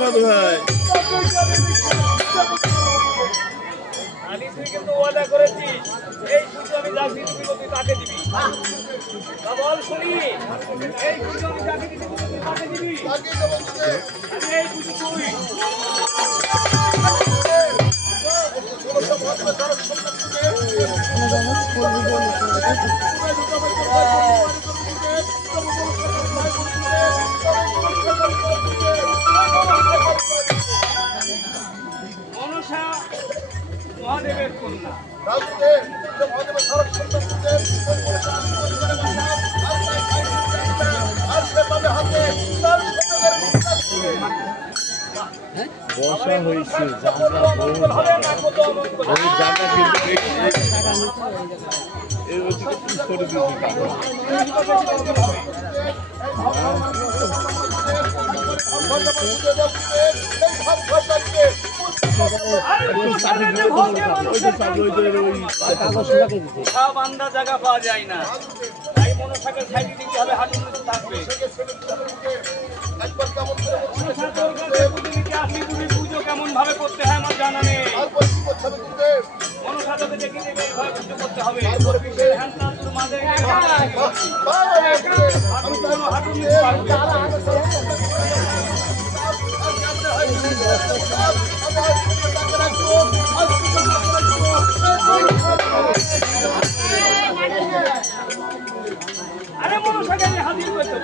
মাধু ভাই আমি তুই কিন্তু ওয়াদা করেছিস এই পুজো আমি যা দিবি তুই তাকে দিবি বল শুনি এই পুজো আমি যাকে দিবি তুই তাকে দিবি আমি এই পুজো তুই মনসা মহাদেবের কন্যা বর্ষা হয়েছে জায়গা কিন্তু বান্দা জায়গা পাওয়া যায় না তাই মনসাকে সাইডে দিতে হবে হাঁটু থাকবে পুজো কেমন ভাবে করতে হয় আমার জানা নেই মনসাকে দেখে দেখে এইভাবে পুজো করতে হবে হাঁটু নিতে পারবে আরে মনসাকে হাজির করতে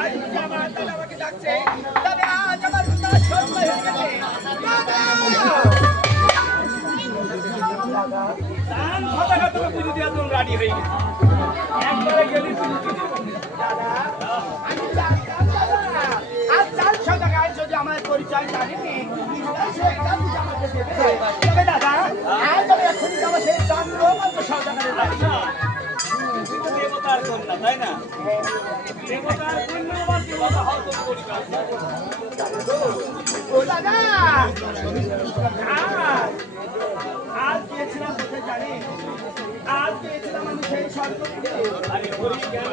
আজ আমার দাদা আমাকে ডাকছে, তবে আজ আমার পিতার সন্ধ্যা হয়ে গেছে। দান সদাগা তুমি পুজো দেওয়ার জন্য রাজি হয়ে গেছে। একবারে গেলি পুজো দিতে। দাদা, আমি জানতাম দাদা, আজ চাল সদাগায় যদি আমার পরিচয় জানেনি, সেটা পুজো আমাকে দেবে। তবে দাদা, আজ আমি এখনই যাবো সেই চন্দ্রমন্ত্র সদাগারের বাড়ি। কিন্তু দেবতার কন্যা, তাই না? দেবতার কন্যা আবার দেবতা হওয়ার কোনো পরিচয় নেই। ও দাদা, আজ গিয়েছিলাম কোথায় জানি? আজ গিয়েছিলাম আমি সেই স্বর্গপুরে। আরে হরি জ্ঞান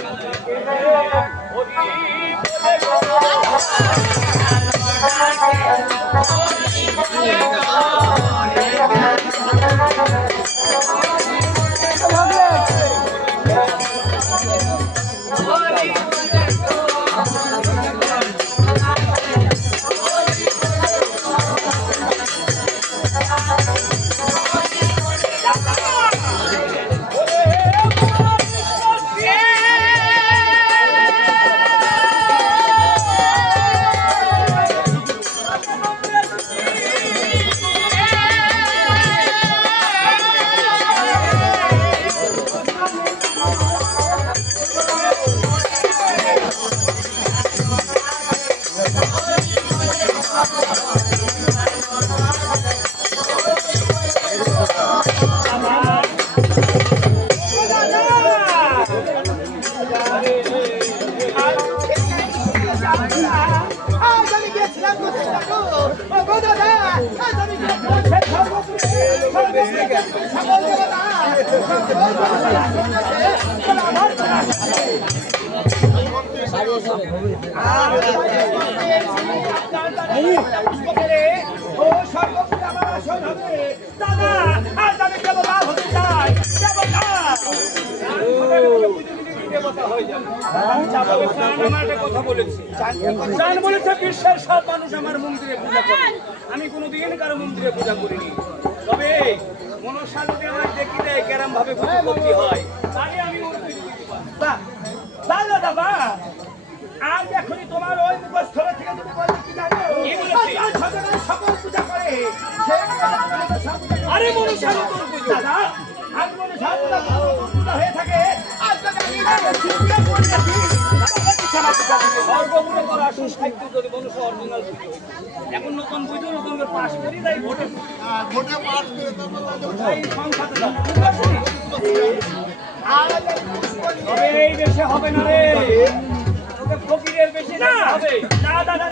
বিশ্বের সব মানুষ আমার মন্দিরে পূজা করে। আমি কোনোদিন কারো মন্দিরে পূজা করিনি। তবে মনসা যদি আমার দেখি দেয় কেরম ভাবে পুজো করতে হয়, তাহলে আমি দাদা আজ এখনই তোমার ওই মুখস্থল থেকে তুমি বলতে কি জানো? সকল পূজা করে। আরে মনসা দাদা, আজ মনসা পূজা হয়ে থাকে। আজ এখন নতুন বুঝো নতুন পাশ করি তাই ভোটে পাস করে এই দেশে হবে না রে, ফকিরের বেশি না হবে না দাদা।